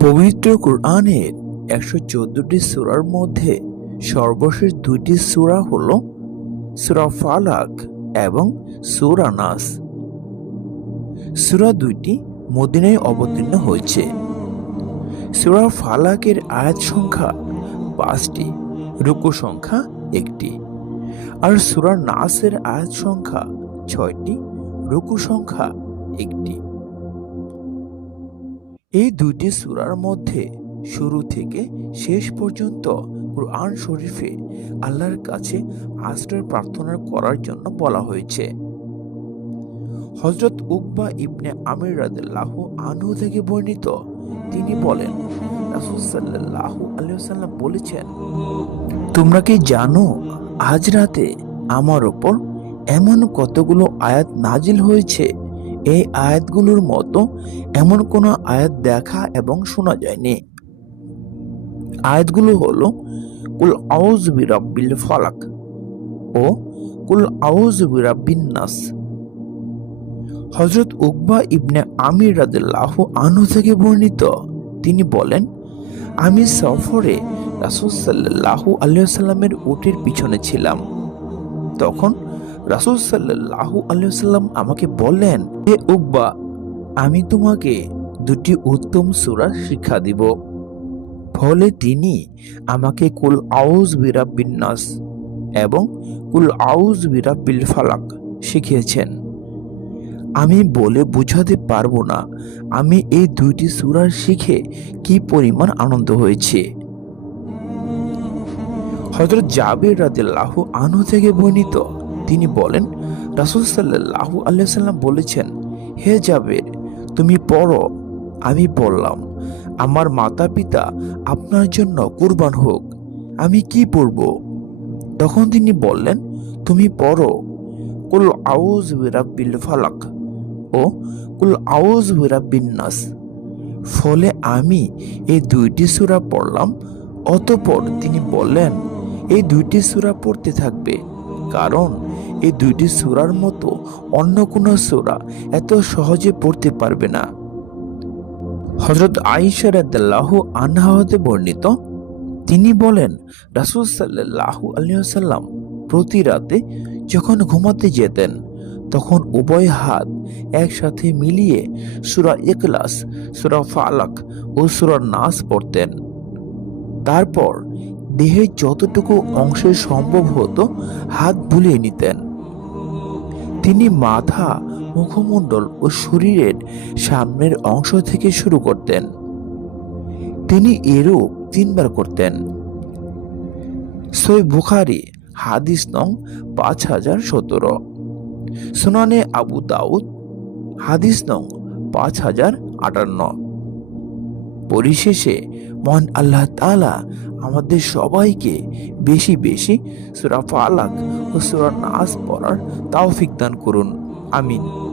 পবিত্র কোরআনের একশো চোদ্দটি সূরার মধ্যে সর্বশেষ দুইটি সূরা হল সূরা ফালাক এবং সূরা নাস। সূরা দুইটি মদিনায় অবতীর্ণ হয়েছে। সূরা ফালাকের আয়াত সংখ্যা পাঁচটি, রুকু সংখ্যা একটি আর সূরা নাসের আয়াত সংখ্যা ছয়টি, রুকু সংখ্যা একটি। এই দুইটি সূরার মধ্যে শুরু থেকে শেষ পর্যন্ত কুরআন শরীফে আল্লাহর কাছে আশ্রয় প্রার্থনা করার জন্য বলা হয়েছে। হজরত উকবা ইবনে আমির রাদিল্লাহু আনহু থেকে বর্ণিত, তিনি বলেন, রাসূল ওয়াসাল্লাম বলেছেন, তোমরা কি জানো, আজ রাতে আমার ওপর এমন কতগুলো আয়াত নাজিল হয়েছে এই আয়াতগুলোর মতো এমন কোনো আয়াত দেখা এবং শোনা যায়নি। আয়াতগুলো হলো, কুল আউজ বিরাব্বিল ফালাক ও, কুল আউজ বিরাব্বিন নাস হজরত উকবা ইবনে আমির রাদিল্লাহু আনহু থেকে বর্ণিত। তিনি বলেন, আমি সফরে রাসূল সাল্লাল্লাহু আলাইহি সাল্লামের উটের পিছনে ছিলাম। তখন রাসূল সাল্লাল্লাহু আলাইহি সাল্লাম আমাকে বললেন, হে উকবা, আমি তোমাকে দুটি উত্তম সূরা শিক্ষা দিব। ফলে তিনি আমাকে কুল আউজ বিরাব্বিন নাস এবং কুল আউজ বিরাব্বিল ফালাক শিখিয়েছেন। আমি বলে বুঝাতে পারব না, আমি এই দুইটি সূরা শিখে কি পরিমাণ আনন্দ হয়েছে। হযরত জাবির রাদিয়াল্লাহু আনহু থেকে বর্ণিত তিনি বলেন, রাসূল সাল্লাল্লাহু আলাইহি সাল্লাম বলেছেন, হে জাবির, তুমি পড়ো, আমি পড়লাম। আমার মাতা পিতা আপনার জন্য কুরবান হোক, আমি কি পড়ব? তখন তিনি বললেন, তুমি পড়ো, কুল আউজ বিরাব্বিল ফালাক ও কুল আউজ বিরাব্বিন নাস। ফলে আমি এই দুইটি সুরা পড়লাম, অতপর তিনি বললেন, এই দুইটি সুরা পড়তে থাকবে, কারণ এই দুইটি সূরার মতো অন্য কোনো সূরা এত সহজে পড়তে পারবে না। হজরত আইসা রাদিয়াল্লাহু আনহা হতে বর্ণিত, তিনি বলেন, রাসূল সাল্লাল্লাহু আলাইহি ওয়াসাল্লাম প্রতি রাতে যখন ঘুমাতে যেতেন, তখন উভয় হাত একসাথে মিলিয়ে সুরা ইখলাস, সুরা ফালাক ও সুরা নাস পড়তেন। তারপর দেহের যতটুকু অংশে সম্ভব হতো, হাত বুলিয়ে নিতেন। তিনি মাথা, মুখমণ্ডল ও শরীরের সামনের অংশ থেকে শুরু করতেন। তিনি এরও তিনবার করতেন। সই বুখারি, হাদিস নং পাঁচ হাজার সতেরো। সুনানে আবু দাউদ, হাদিস নং পাঁচ হাজার আটান্ন। পরিশেষে মন আল্লাহ তালা আমাদের সবাইকে বেশি বেশি সুরা ফালাক ও সুরা নাস পড়ার তাওফিক দান করুন। আমিন।